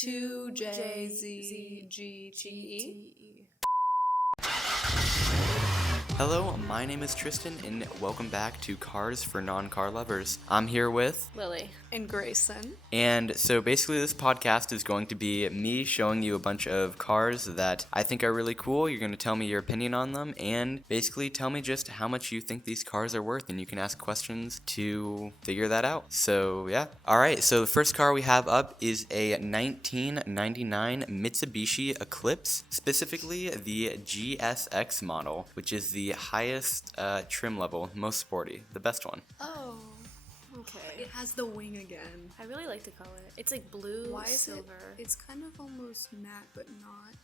2JZGGE. Hello, my name is Tristan, and welcome back to Cars for Non-Car Lovers. I'm here with Lily. And Grayson. And so basically this podcast is going to be me showing you a bunch of cars that I think are really cool. You're going to tell me your opinion on them and basically tell me just how much you think these cars are worth, and you can ask questions to figure that out. So yeah. Alright, so the first car we have up is a 1999 Mitsubishi Eclipse, specifically the GSX model, which is the highest trim level, most sporty, the best one. Oh, okay. It has the wing again. I really like the color. It's like blue, Why is silver. It's kind of almost matte, but not.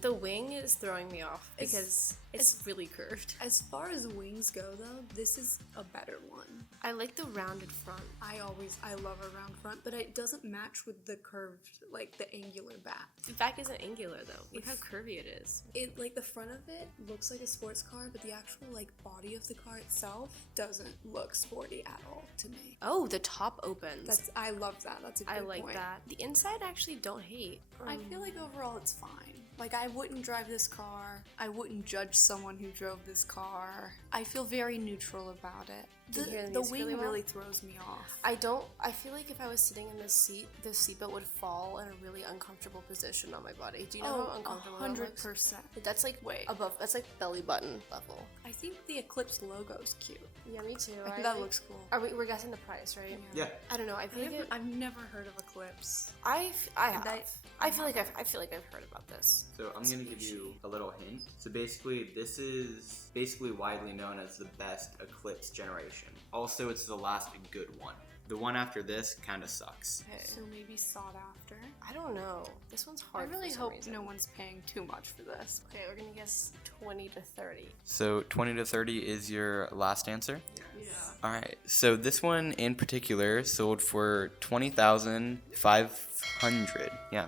The wing is throwing me off because it's really curved. As far as wings go, though, this is a better one. I like the rounded front. I love a round front, but it doesn't match with the curved, like the angular back. The back isn't angular though. Look how curvy it is. It, like the front of it looks like a sports car, but the actual like body of the car itself doesn't look sporty at all to me. Oh, the top opens. I love that. That's a good point. I like that. The inside I actually don't hate. I feel like overall it's fine. Like, I wouldn't drive this car. I wouldn't judge someone who drove this car. I feel very neutral about it. The wing really throws me off. I feel like if I was sitting in this seat, the seatbelt would fall in a really uncomfortable position on my body. Do you know how uncomfortable that looks? 100%. That's like above, that's like belly button level. I think the Eclipse logo's cute. Yeah, me too. I think that looks cool. We're guessing the price, right? Yeah. I don't know. I feel like I've never heard of Eclipse. I have. I feel like I've heard about this. So I'm going to give you a little hint. So basically, this is widely known as the best Eclipse generation. Also, it's the last good one. The one after this kind of sucks. Okay. So maybe sought after. I don't know. This one's I hard. really for some hope reason. no one's paying too much for this. Okay, we're gonna guess 20 to 30. So 20 to 30 is your last answer? Yeah. Alright, so this one in particular sold for $20,500. Yeah.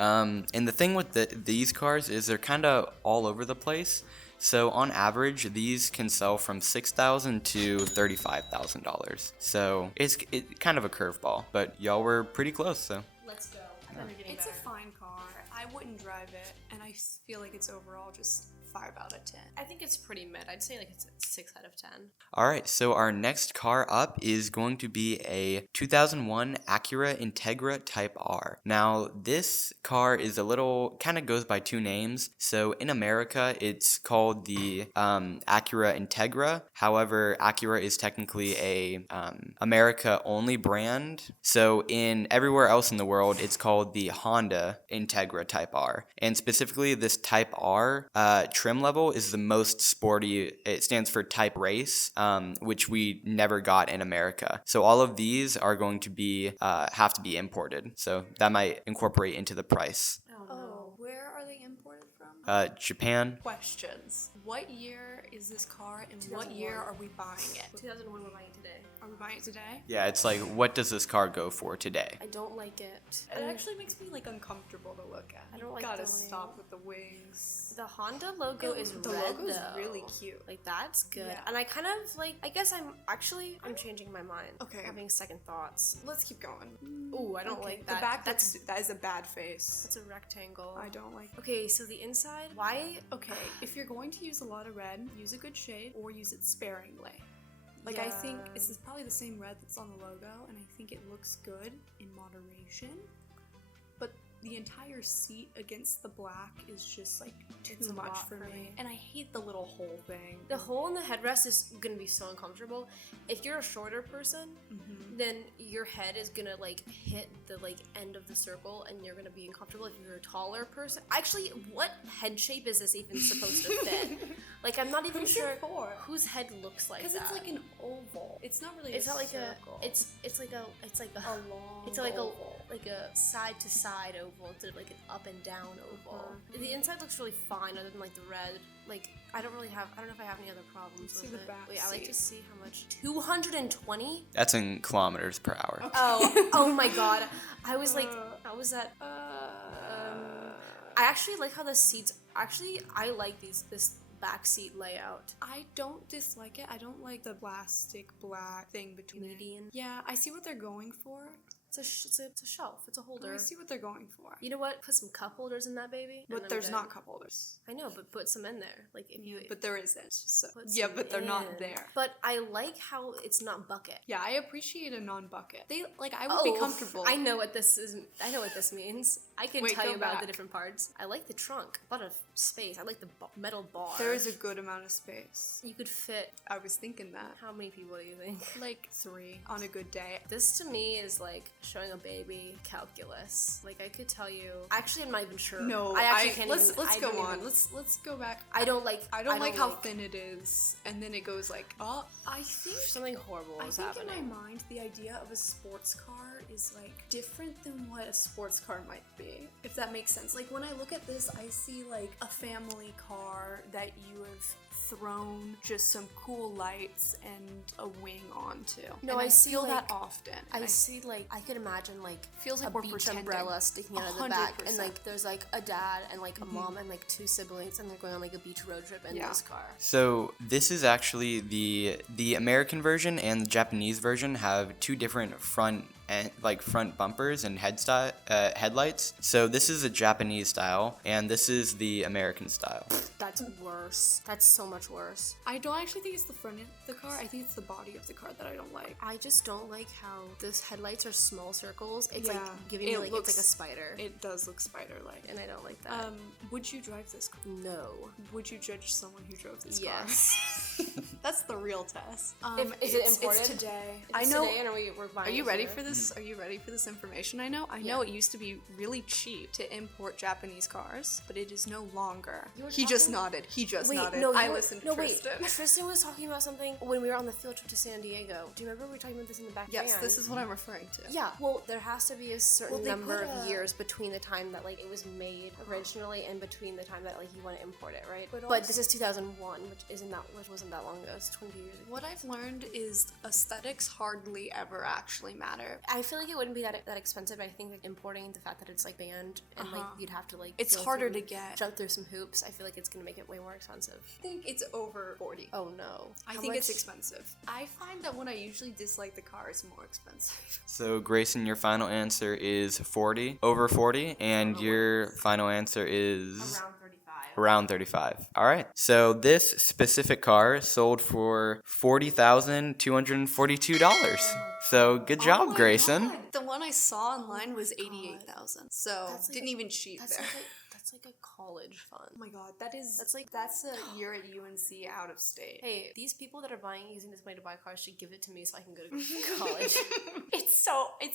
And the thing with these cars is they're kind of all over the place. So on average, these can sell from $6,000 to $35,000. So it's kind of a curveball, but y'all were pretty close. So Let's go. It's a fine car. I wouldn't drive it, and I feel like it's overall just 5 out of 10. I think it's pretty mid. I'd say like it's a 6 out of 10. all right, so our next car up is going to be a 2001 Acura Integra Type R. Now this car is kind of goes by two names. So in America, it's called the Acura Integra. However, Acura is technically a America only brand. So in everywhere else in the world, it's called the Honda Integra Type R. And specifically, this Type R trim level is the most sporty. It stands for Type Race, which we never got in America. So all of these are going to be have to be imported. So that might incorporate into the price. Oh, where are they imported from? Japan. Questions. What year is this car, and what year are we buying it? 2001 we're buying today. Are we buying it today? Yeah, it's like, what does this car go for today? I don't like it. It actually makes me like uncomfortable to look at. I don't like Gotta the wing. stop with the wings. The Honda logo is The red logo's though. really cute. Like that's good. Yeah. And I kind of like. I guess I'm changing my mind. Okay. Having second thoughts. Let's keep going. Ooh, I don't Okay, like that. The back, That's that is a bad face. that's a rectangle. I don't like. Okay, so the inside. Why? Okay, if you're going to use a lot of red, use a good shade or use it sparingly. Like, I think Yeah. this is probably the same red that's on the logo, and I think it looks good in moderation. But the entire seat against the black is just like It's too a much lot for for me. me. And I hate the little hole thing. The hole in the headrest is gonna be so uncomfortable. If you're a shorter person, then your head is gonna like hit the like end of the circle, and you're gonna be uncomfortable. If you're a taller person, actually, what head shape is this even supposed to fit? Like, I'm not even Who's sure it for? whose head looks like that. Because it's like an oval. It's not really. It's a not like circle. it's like a long. it's like oval. a side to side oval instead of like an up and down oval. The inside looks really fine, other than like the red. Like, I don't know if I have any other problems See with the it. back Wait, I like seat. to see how much. 220? That's in kilometers per hour. Oh my god. I was like, how was that? I actually like how the seats. Actually, I like this back seat layout. I don't dislike it. I don't like the plastic black thing between Median. Yeah, I see what they're going for. It's a shelf. It's a holder. I see what they're going for. You know what? Put some cup holders in that baby. But there's not cup holders. I know, but put some in there. Like if you. But there isn't. So yeah, but they're not there. But I like how it's not bucket. Yeah, I appreciate a non-bucket. I would be comfortable. I know what this is. I know what this means. I can tell you about the different parts. I like the trunk. A lot of space. I like the metal bar. There is a good amount of space. You could fit. I was thinking that. How many people do you think? Like 3 on a good day. This to me is like showing a baby calculus. Like I could tell you. Actually, I'm not even sure. No, I actually can't. Let's go on. Let's go back. I don't like how thin it is, and then it goes like up. I think something horrible is happening. In my mind, the idea of a sports car is like different than what a sports car might be. If that makes sense. Like when I look at this, I see like a family car that you have thrown just some cool lights and a wing onto. No, and I see feel like, that often. I see like I could imagine like feels like a we're beach pretending. umbrella sticking out of the back, 100%. and like there's like a dad and like a mom and like 2 siblings, and they're going on like a beach road trip in this car. So this is actually the American version and the Japanese version have 2 different front bumpers and headlights. So this is a Japanese style, and this is the American style. That's worse. That's so much worse. I don't actually think it's the front of the car. I think it's the body of the car that I don't like. I just don't like how those headlights are small circles. It's like giving me like it's like a spider. It does look spider-like, and I don't like that. Would you drive this car? No. Would you judge someone who drove this car? Yes. That's the real test. Is it imported? It's today. I know. Today, and we're buying. Are you ready for this? Are you ready for this information? I know it used to be really cheap to import Japanese cars, but it is no longer. He just nodded. No, I listened to Tristan. Tristan was talking about something when we were on the field trip to San Diego. Do you remember we were talking about this in the back? Yes, this is what I'm referring to. Yeah, well, there has to be a certain number of years between the time that like it was made originally and between the time that like you want to import it, right? But this is 2001, which wasn't that long ago. It's 20 years ago. What I've learned is aesthetics hardly ever actually matter. I feel like it wouldn't be that expensive. I think like importing the fact that it's like banned and like you'd have to like it's harder to get. Jump through some hoops. I feel like it's gonna make it way more expensive. I think it's over 40. Oh no. I think it's expensive. I find that when I usually dislike the car, it's more expensive. So Grayson, your final answer is 40, over 40, and your final answer is around 35. All right. So this specific car sold for $40,242. So good job, Grayson. God. The one I saw online was $88,000. So didn't even cheat there. That's like a college fund. Oh my god, that's a year at UNC out of state. Hey, these people that are using this money to buy cars should give it to me so I can go to college. It's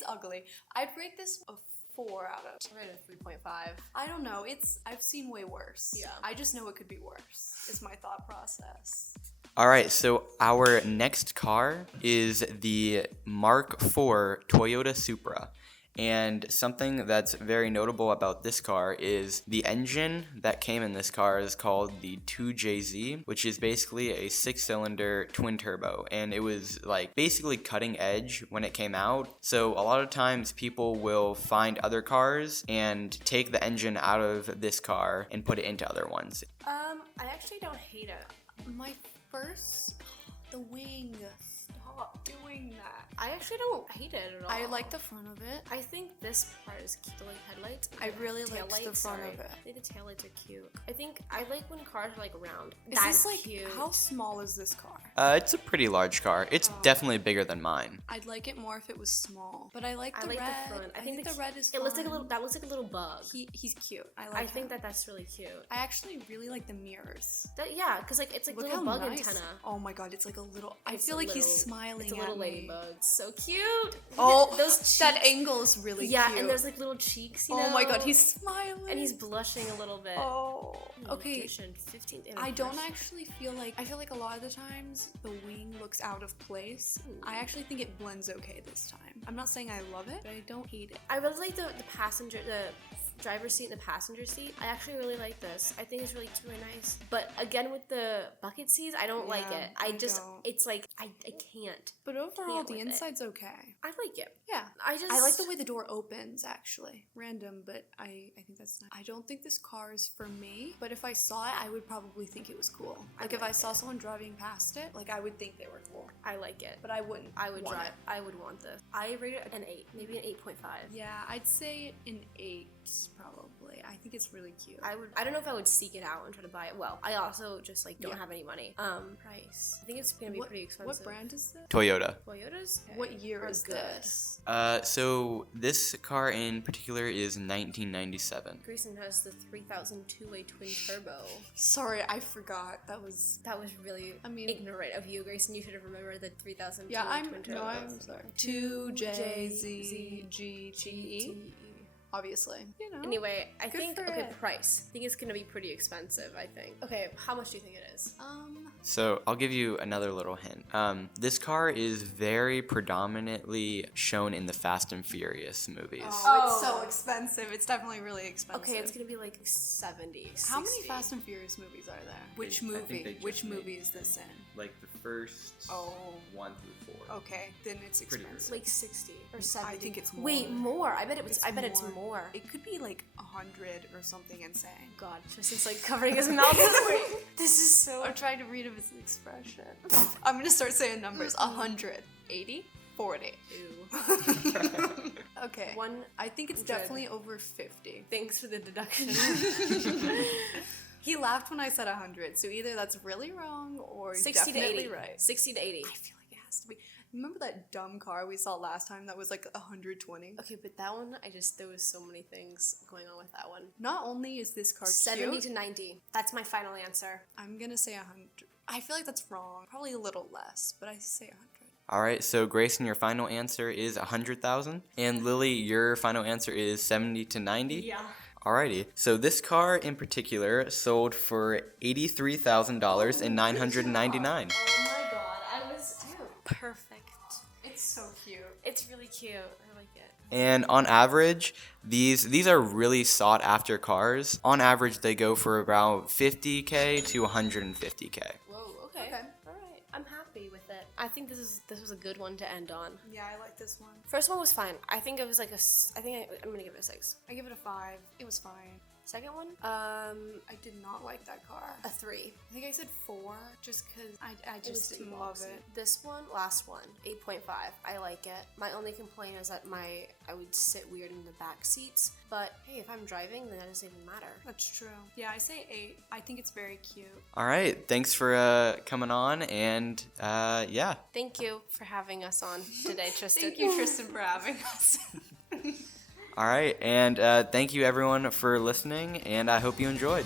ugly. I'd rate this a 4 out of. I rate it a 3.5. I don't know. I've seen way worse. Yeah. I just know it could be worse. Is my thought process. All right, so our next car is the Mark IV Toyota Supra. And something that's very notable about this car is the engine that came in this car is called the 2JZ, which is basically a 6-cylinder twin turbo. And it was like basically cutting edge when it came out. So a lot of times people will find other cars and take the engine out of this car and put it into other ones. I actually don't hate it. The wing. Stop doing that. I actually don't hate it at all. I like the front of it. I think this part is cute. The like headlights. I really like the front of it. I think the taillights are cute. I think I like when cars are like round. Is this like cute. How small is this car? It's a pretty large car. It's definitely bigger than mine. I'd like it more if it was small, but I like the red. The front. I think the red is fun. It looks like a little. That looks like a little bug. He's cute. I think that's really cute. I actually really like the mirrors. Because like it's like a little bug antenna. Oh my god, it's like a little. I feel like he's smiling. It's a little ladybug. So cute. Oh, those cheeks. That angle is really cute. Yeah, and there's like little cheeks. You know? Oh my god, he's smiling. And he's blushing a little bit. Oh. Okay. 15th I don't actually feel like. I feel like a lot of the times the wing looks out of place. Ooh. I actually think it blends okay this time. I'm not saying I love it, but I don't hate it. I really like the passenger, driver's seat and the passenger seat. I actually really like this. I think it's really cute and nice. But again, with the bucket seats, I don't like it. It's like, I can't. But overall, the with inside's okay. I like it. Yeah. I I like the way the door opens, actually. Random, but I think that's nice. I don't think this car is for me, but if I saw it, I would probably think it was cool. Like, if I saw someone driving past it, like, I would think they were cool. I like it. But I wouldn't. I would want drive. it. I would want this. I rate it an 8, maybe an 8.5. Yeah, I'd say an 8, probably. I think it's really cute. I don't know if I would seek it out and try to buy it. Well, I also just like don't have any money. Price. I think it's gonna be pretty expensive. What brand is this? Toyota. Toyotas? Okay. What year is good. this? So this car in particular is 1997. Grayson has the 3000 two-way twin turbo. Sorry, I forgot. That was really I mean, ignorant of you, Grayson. You should have remembered the 3000 yeah, two-way twin turbo. I'm sorry. 2JZGTE. Obviously, you know. Anyway, I Good think for it. price. I think it's gonna be pretty expensive. I think. Okay, how much do you think it is? So I'll give you another little hint. This car is very predominantly shown in the Fast and Furious movies. Oh, it's so expensive. It's definitely really expensive. Okay, it's gonna be like 70. How 60. many Fast and Furious movies are there? Which I think movie? they just Which made- movie is this in? Like the first 1 through 4. Okay, then it's Pretty expensive. Like 60 or 70. I think it's more. Wait, more. I bet it was. It's I bet it's more. more. It could be like 100 or something insane. God, Tristan's like covering his mouth. This is so. I'm trying to read his expression. I'm gonna start saying numbers. 100, 80, 40. Ew. Okay. I think it's 100. definitely over 50. Thanks for the deduction. He laughed when I said 100, so either that's really wrong or 60 to definitely 80. right. 60 to 80. I feel like it has to be. Remember that dumb car we saw last time that was like 120? Okay, but that one, there was so many things going on with that one. Not only is this car 70 cute, to 90. That's my final answer. I'm gonna say 100. I feel like that's wrong. Probably a little less, but I say 100. All right, so Grayson, your final answer is 100,000, and Lily, your final answer is 70 to 90. Yeah. Alrighty, so this car in particular sold for $83,000 and $999. Oh my god, I was perfect. It's so cute. It's really cute. I like it. And on average, these are really sought after cars. On average, they go for about $50K to $150K. Whoa. Okay. All right. I'm happy with it. I think this was a good one to end on. Yeah, I like this one. First one was fine. I think it was like I'm gonna give it a 6. I give it a 5. It was fine. Second one, I did not like that car. a 3. I think I said 4 just because I It just was didn't too love boxy. it. This one, last one, 8.5. I like it. My only complaint is that I would sit weird in the back seats. But hey, if I'm driving, then that doesn't even matter. That's true. Yeah, I say 8. I think it's very cute. All right, thanks for coming on, and yeah. Thank you for having us on today, Tristan. Thank you, Tristan, for having us. All right, and thank you everyone for listening, and I hope you enjoyed.